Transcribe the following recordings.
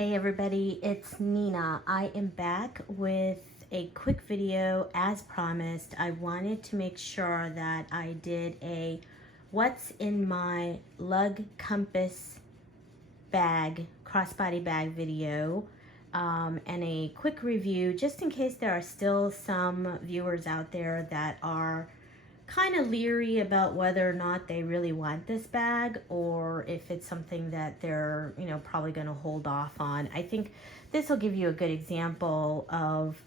Hey everybody, it's Nina. I am back with a quick video. As promised, I wanted to make sure that I did a what's in my Lug Compass bag, crossbody bag video, and a quick review just in case there are still some viewers out there that are kind of leery about whether or not they really want this bag, or if it's something that they're, probably going to hold off on. I think this will give you a good example of,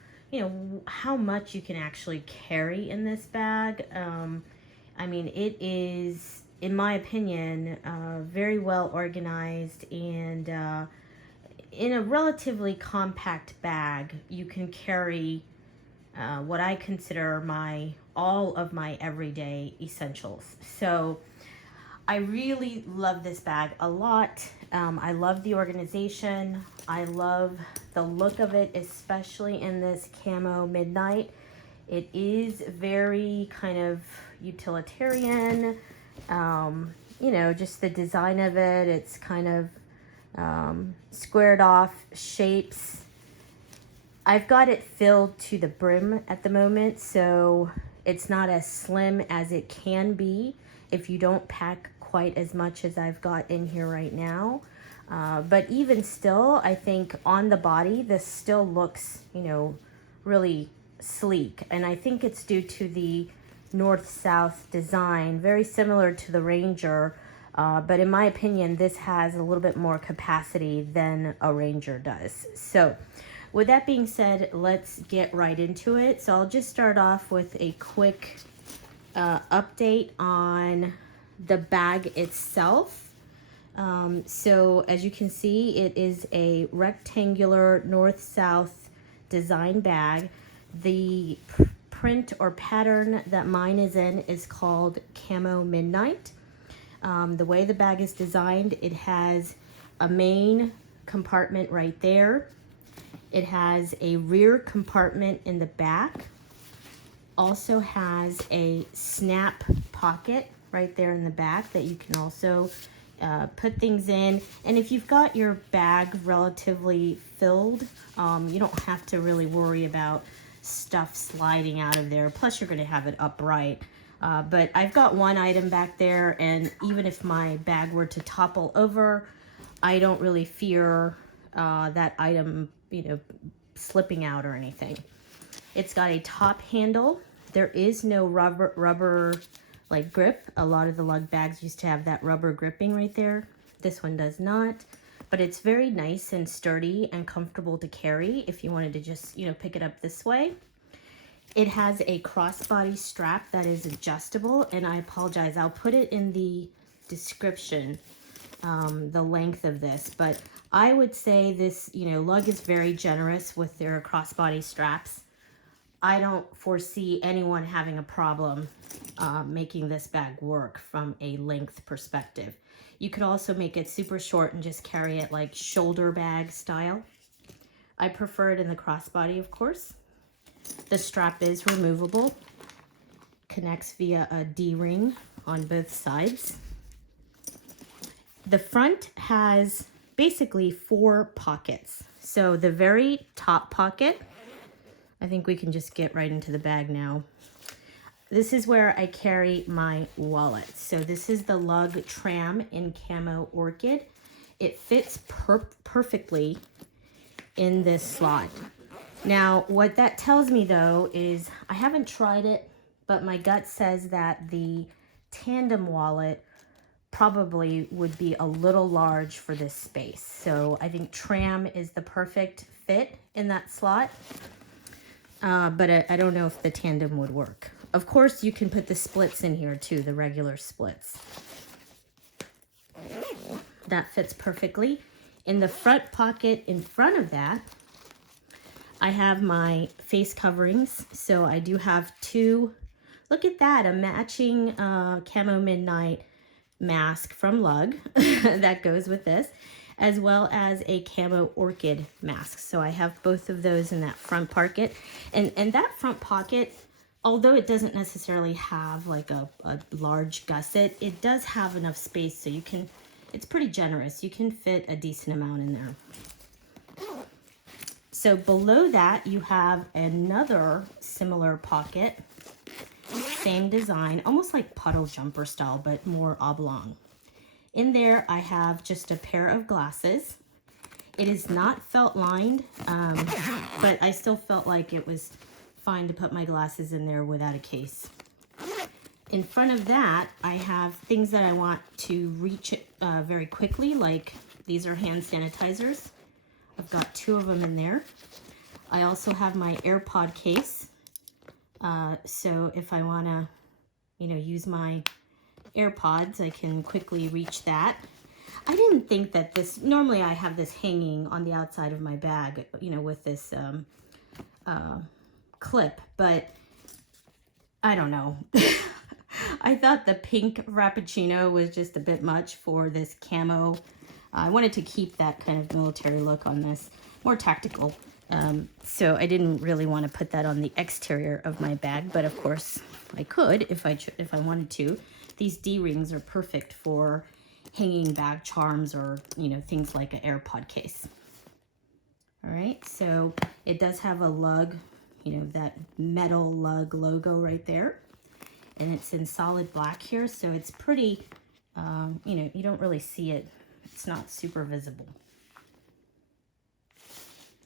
how much you can actually carry in this bag. I mean, it is, in my opinion, very well organized, and in a relatively compact bag, you can carry what I consider all of my everyday essentials. So I really love this bag a lot. I love the organization. I love the look of it, especially in this camo midnight. It is very kind of utilitarian. Just the design of it. It's kind of squared off shapes. I've got it filled to the brim at the moment, so it's not as slim as it can be if you don't pack quite as much as I've got in here right now. But even still, I think on the body, this still looks, really sleek. And I think it's due to the north-south design, very similar to the Ranger. But in my opinion, this has a little bit more capacity than a Ranger does. So with that being said, let's get right into it. So I'll just start off with a quick update on the bag itself. So as you can see, it is a rectangular north-south design bag. The print or pattern that mine is in is called Camo Midnight. The way the bag is designed, it has a main compartment right there. It has a rear compartment in the back. Also has a snap pocket right there in the back that you can also put things in. And if you've got your bag relatively filled, you don't have to really worry about stuff sliding out of there. Plus you're gonna have it upright. But I've got one item back there, and even if my bag were to topple over, I don't really fear that item slipping out or anything. It's got a top handle. There is no rubber like grip. A lot of the Lug bags used to have that rubber gripping right there. This one does not, but it's very nice and sturdy and comfortable to carry if you wanted to just, pick it up this way. It has a crossbody strap that is adjustable, and I apologize, I'll put it in the description, the length of this, but I would say this, Lug is very generous with their crossbody straps. I don't foresee anyone having a problem making this bag work from a length perspective. You could also make it super short and just carry it like shoulder bag style. I prefer it in the crossbody, of course. The strap is removable, connects via a D-ring on both sides. The front has basically 4 pockets. So the very top pocket, I think we can just get right into the bag now. This is where I carry my wallet. So this is the Lug Tram in Camo Orchid. It fits perfectly in this slot. Now, what that tells me though is, I haven't tried it, but my gut says that the tandem wallet probably would be a little large for this space. So I think Tram is the perfect fit in that slot. But I don't know if the tandem would work. Of course, you can put the splits in here too, the regular splits. That fits perfectly. In the front pocket in front of that, I have my face coverings. So I do have 2, look at that, a matching Camo Midnight mask from Lug that goes with this, as well as a Camo Orchid mask. So I have both of those in that front pocket. And that front pocket, although it doesn't necessarily have like a large gusset, it does have enough space so you can, it's pretty generous. You can fit a decent amount in there. So below that, you have another similar pocket. Same design, almost like puddle jumper style, but more oblong. In there, I have just a pair of glasses. It is not felt lined, but I still felt like it was fine to put my glasses in there without a case. In front of that, I have things that I want to reach very quickly, like these are hand sanitizers. I've got 2 of them in there. I also have my AirPod case. So if I want to, use my AirPods, I can quickly reach that. I didn't think that this, normally I have this hanging on the outside of my bag, with this clip, but I don't know. I thought the pink Frappuccino was just a bit much for this camo. I wanted to keep that kind of military look on this, more tactical. So I didn't really want to put that on the exterior of my bag, but of course I could if I wanted to. These D-rings are perfect for hanging bag charms or, things like an AirPod case. All right, so it does have a Lug, that metal Lug logo right there. And it's in solid black here, so it's pretty, you don't really see it. It's not super visible.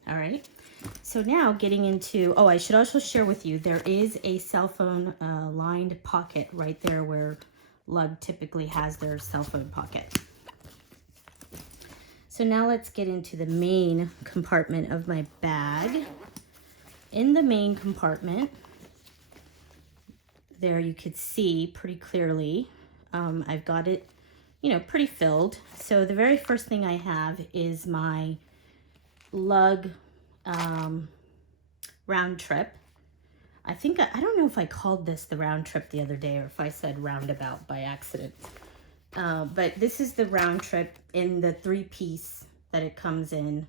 All right, so now getting into, I should also share with you, there is a cell phone lined pocket right there where Lug typically has their cell phone pocket. So now let's get into the main compartment of my bag. In the main compartment, there you could see pretty clearly, I've got it, pretty filled. So the very first thing I have is my Lug round trip. I don't know if I called this the round trip the other day or if I said roundabout by accident. But this is the round trip in the 3-piece that it comes in.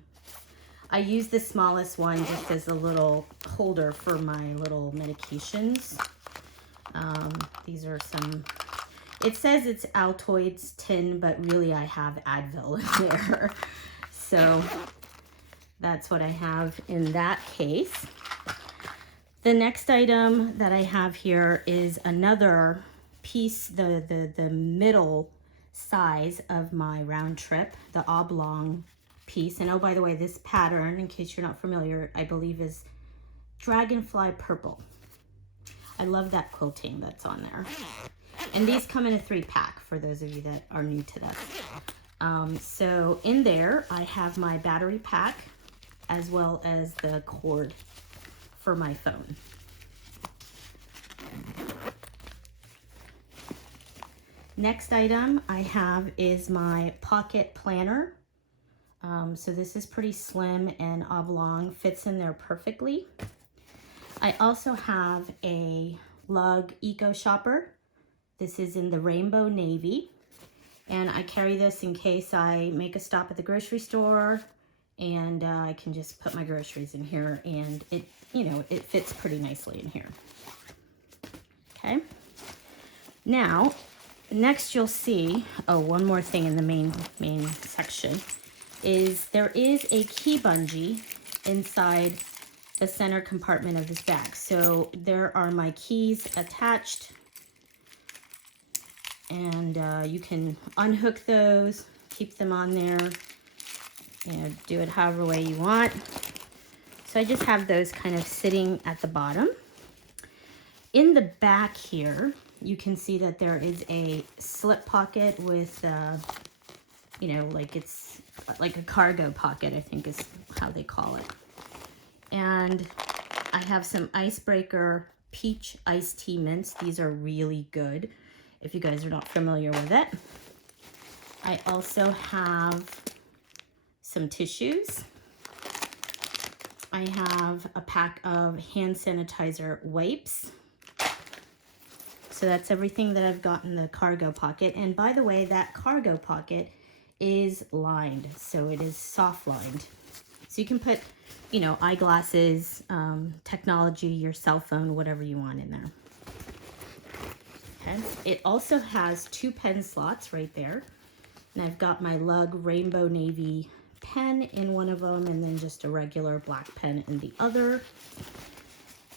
I use the smallest one just as a little holder for my little medications. These are some, it says it's Altoids tin, but really I have Advil in there. So that's what I have in that case. The next item that I have here is another piece, the middle size of my round trip, the oblong piece. And oh, by the way, this pattern, in case you're not familiar, I believe is Dragonfly Purple. I love that quilting that's on there. And these come in a 3-pack for those of you that are new to this. So in there, I have my battery pack as well as the cord for my phone. Next item I have is my pocket planner. So this is pretty slim and oblong, fits in there perfectly. I also have a Lug Eco Shopper. This is in the rainbow navy. And I carry this in case I make a stop at the grocery store and I can just put my groceries in here and it, it fits pretty nicely in here. Okay. Now, next you'll see, one more thing in the main section is there is a key bungee inside the center compartment of this bag. So there are my keys attached and you can unhook those, keep them on there, do it however way you want. So I just have those kind of sitting at the bottom. In the back here, you can see that there is a slip pocket with, like it's like a cargo pocket, I think is how they call it. And I have some Icebreaker peach iced tea mints. These are really good if you guys are not familiar with it. I also have some tissues. I have a pack of hand sanitizer wipes. So that's everything that I've got in the cargo pocket. And by the way, that cargo pocket is lined, so it is soft lined. So you can put, eyeglasses, technology, your cell phone, whatever you want in there. Okay. It also has 2 pen slots right there. And I've got my Lug Rainbow Navy pen in one of them and then just a regular black pen in the other.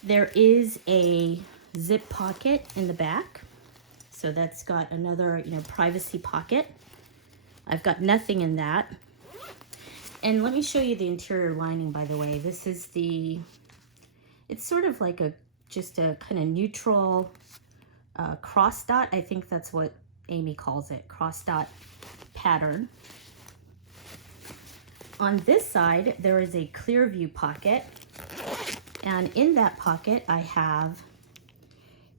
There is a zip pocket in the back. So that's got another, privacy pocket. I've got nothing in that. And let me show you the interior lining, by the way. This is it's sort of like just a kind of neutral cross dot. I think that's what Amy calls it, cross dot pattern. On this side, there is a clear view pocket. And in that pocket, I have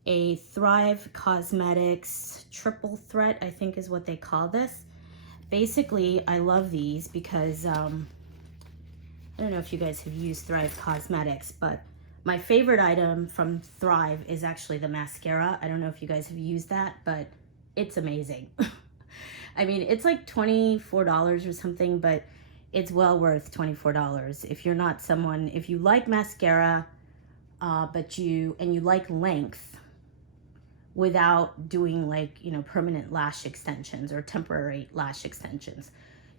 a Thrive Cosmetics triple threat, I think is what they call this. Basically, I love these because, I don't know if you guys have used Thrive Cosmetics, but my favorite item from Thrive is actually the mascara. I don't know if you guys have used that, but it's amazing. I mean, it's like $24 or something, but it's well worth $24. If you're not someone, if you like mascara, but you like length without doing like, permanent lash extensions or temporary lash extensions,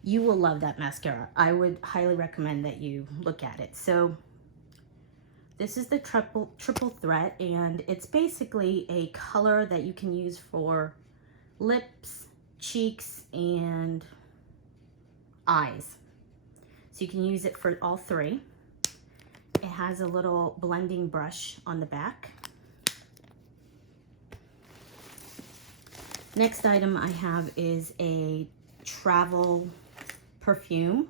you will love that mascara. I would highly recommend that you look at it. So this is the triple threat, and it's basically a color that you can use for lips, cheeks, and eyes. So you can use it for all three. It has a little blending brush on the back. Next item I have is a travel perfume.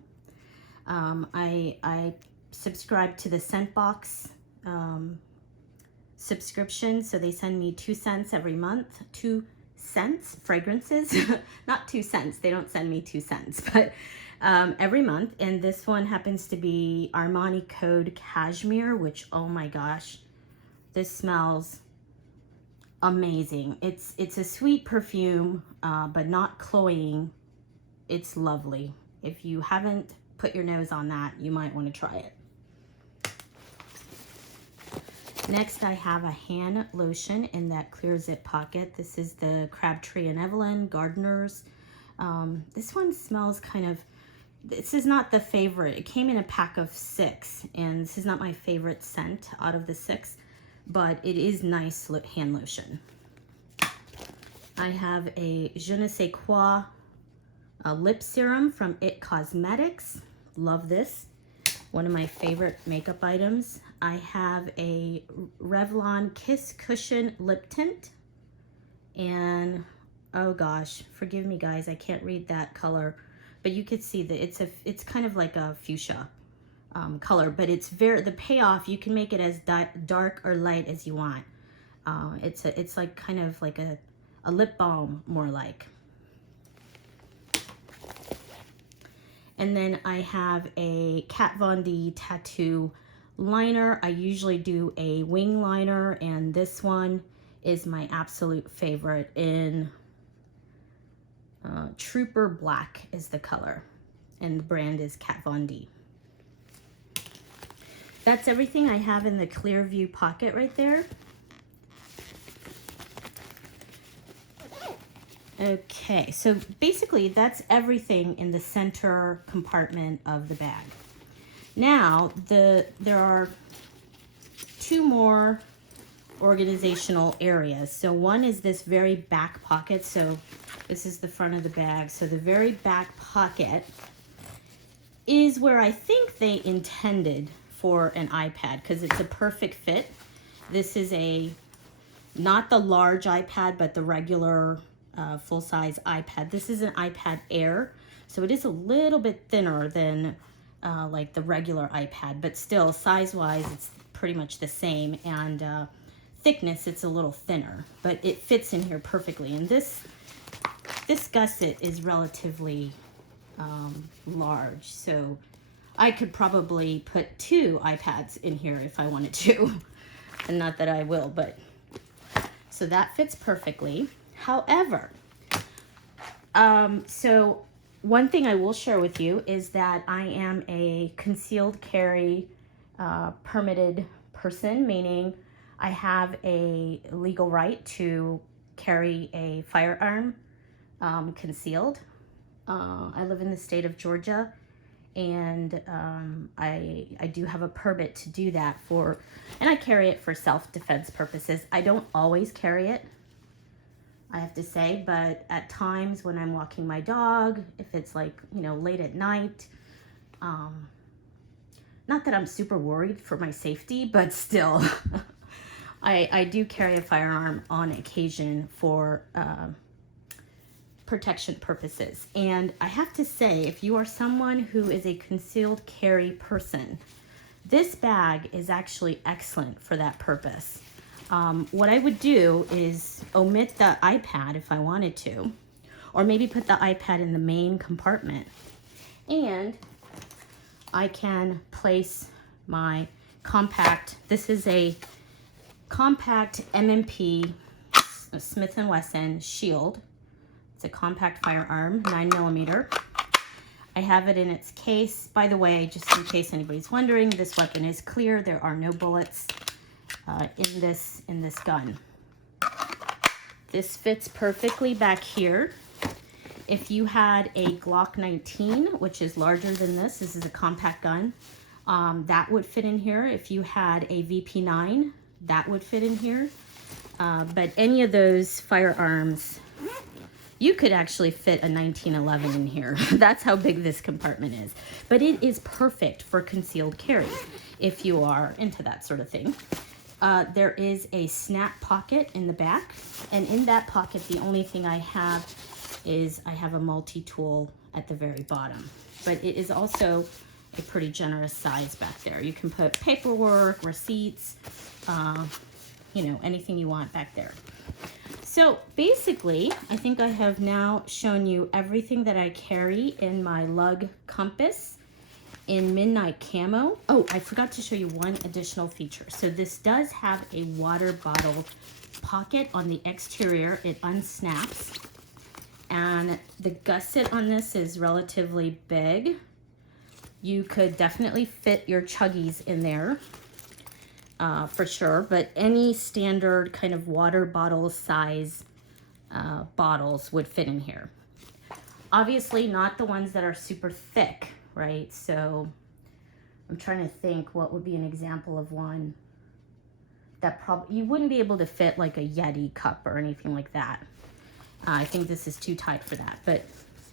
I subscribe to the Scentbox subscription, so they send me 2 cents every month. 2 cents fragrances, not 2 cents. They don't send me 2 cents, but every month. And this one happens to be Armani code Cashmere, which, oh my gosh, this smells amazing. It's a sweet perfume, but not cloying. It's lovely. If you haven't put your nose on that, you might want to try it. Next, I have a hand lotion in that clear zip pocket. This is the Crabtree and Evelyn Gardeners. This one smells kind of, this is not the favorite. It came in a pack of 6, and this is not my favorite scent out of the 6, but it is nice hand lotion. I have a Je ne sais quoi lip serum from It Cosmetics. Love this. One of my favorite makeup items. I have a Revlon Kiss Cushion lip tint. And oh gosh, forgive me guys, I can't read that color, but you could see that it's kind of like a fuchsia color, but it's the payoff, you can make it as dark or light as you want. It's like kind of like a lip balm, more like. And then I have a Kat Von D tattoo liner. I usually do a wing liner, and this one is my absolute favorite in Trooper Black is the color, and the brand is Kat Von D. That's everything I have in the clear view pocket right there. Okay, so basically that's everything in the center compartment of the bag. Now, there are 2 more organizational areas. So one is this very back pocket. So this is the front of the bag. So the very back pocket is where I think they intended for an iPad, because it's a perfect fit. This is not the large iPad, but the regular full-size iPad. This is an iPad Air, so it is a little bit thinner than like the regular iPad, but still size-wise it's pretty much the same, and thickness it's a little thinner, but it fits in here perfectly. And this gusset is relatively large, so I could probably put 2 iPads in here if I wanted to, and not that I will, but so that fits perfectly. However, so one thing I will share with you is that I am a concealed carry permitted person, meaning I have a legal right to carry a firearm concealed. I live in the state of Georgia, and I do have a permit to do that for, and I carry it for self-defense purposes. I don't always carry it, I have to say, but at times when I'm walking my dog, if it's like, you know, late at night, not that I'm super worried for my safety, but still, I do carry a firearm on occasion for protection purposes. And I have to say, if you are someone who is a concealed carry person, this bag is actually excellent for that purpose. What I would do is omit the iPad if I wanted to, or maybe put the iPad in the main compartment, and I can place my compact, this is a compact M&P Smith & Wesson Shield. It's a compact firearm, 9mm. I have it in its case. By the way, just in case anybody's wondering, this weapon is clear. There are no bullets in this gun. This fits perfectly back here. If you had a Glock 19, which is larger than this is a compact gun, that would fit in here. If you had a VP9, that would fit in here. But any of those firearms, you could actually fit a 1911 in here. That's how big this compartment is. But it is perfect for concealed carry if you are into that sort of thing. There is a snap pocket in the back, and in that pocket, the only thing I have is I have a multi-tool at the very bottom. But it is also a pretty generous size back there. You can put paperwork, receipts, you know, anything you want back there. So basically, I think I have now shown you everything that I carry in my Lug compass in Midnight Camo. Oh, I forgot to show you one additional feature. So this does have a water bottle pocket on the exterior. It unsnaps. And the gusset on this is relatively big. You could definitely fit your chuggies in there for sure, but any standard kind of water bottle size bottles would fit in here. Obviously not the ones that are super thick, right? So I'm trying to think what would be an example of one that probably you wouldn't be able to fit, like a Yeti cup or anything like that. I think this is too tight for that, but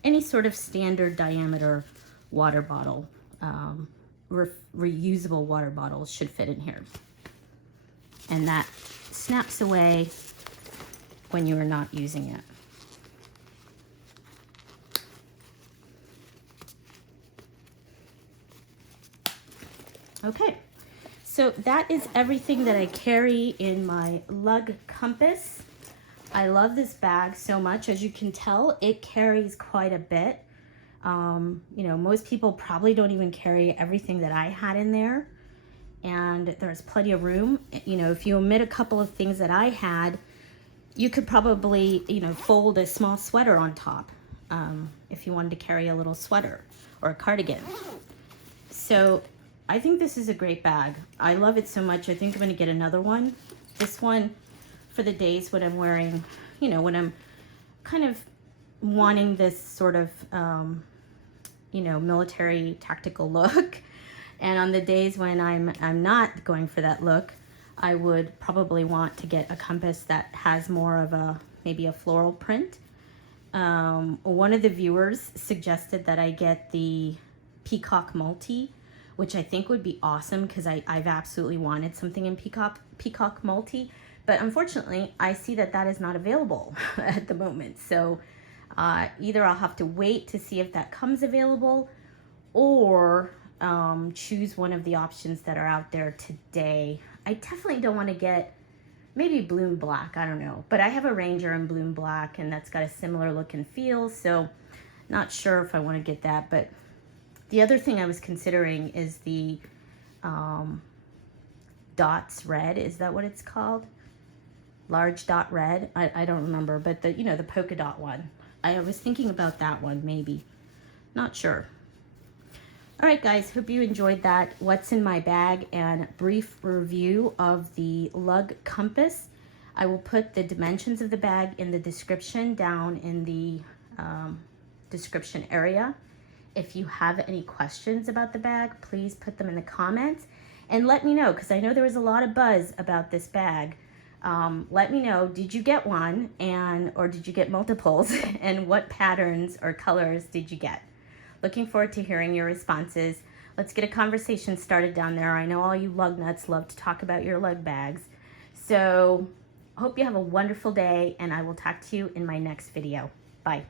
any sort of standard diameter water bottle, reusable water bottles should fit in here. And that snaps away when you are not using it. Okay, so that is everything that I carry in my Lug compass. I love this bag so much. As you can tell, it carries quite a bit. You know, most people probably don't even carry everything that I had in there. And there's plenty of room. You know, if you omit a couple of things that I had, you could probably, you know, fold a small sweater on top if you wanted to carry a little sweater or a cardigan. So I think this is a great bag. I love it so much. I think I'm going to get another one. This one for the days when I'm wearing, you know, when I'm kind of wanting this sort of, you know, military tactical look. And on the days when I'm not going for that look, I would probably want to get a compass that has more of a, maybe a floral print. One of the viewers suggested that I get the Peacock Multi, which I think would be awesome because I've absolutely wanted something in Peacock Multi. But unfortunately, I see that that is not available at the moment. So either I'll have to wait to see if that comes available, or choose one of the options that are out there today. I definitely don't want to get maybe Bloom Black, I don't know. But I have a Ranger in Bloom Black, and that's got a similar look and feel, so not sure if I want to get that. But the other thing I was considering is the Dots Red. Is that what it's called? Large Dot Red? I don't remember, but the, you know, the polka dot one. I was thinking about that one, maybe. Not sure. All right, guys, hope you enjoyed that what's in my bag and brief review of the Lug compass. I will put the dimensions of the bag in the description down in the description area. If you have any questions about the bag, please put them in the comments and let me know, because I know there was a lot of buzz about this bag. Let me know, did you get one, or did you get multiples, and what patterns or colors did you get? Looking forward to hearing your responses. Let's get a conversation started down there. I know all you lug nuts love to talk about your lug bags. So hope you have a wonderful day, and I will talk to you in my next video. Bye.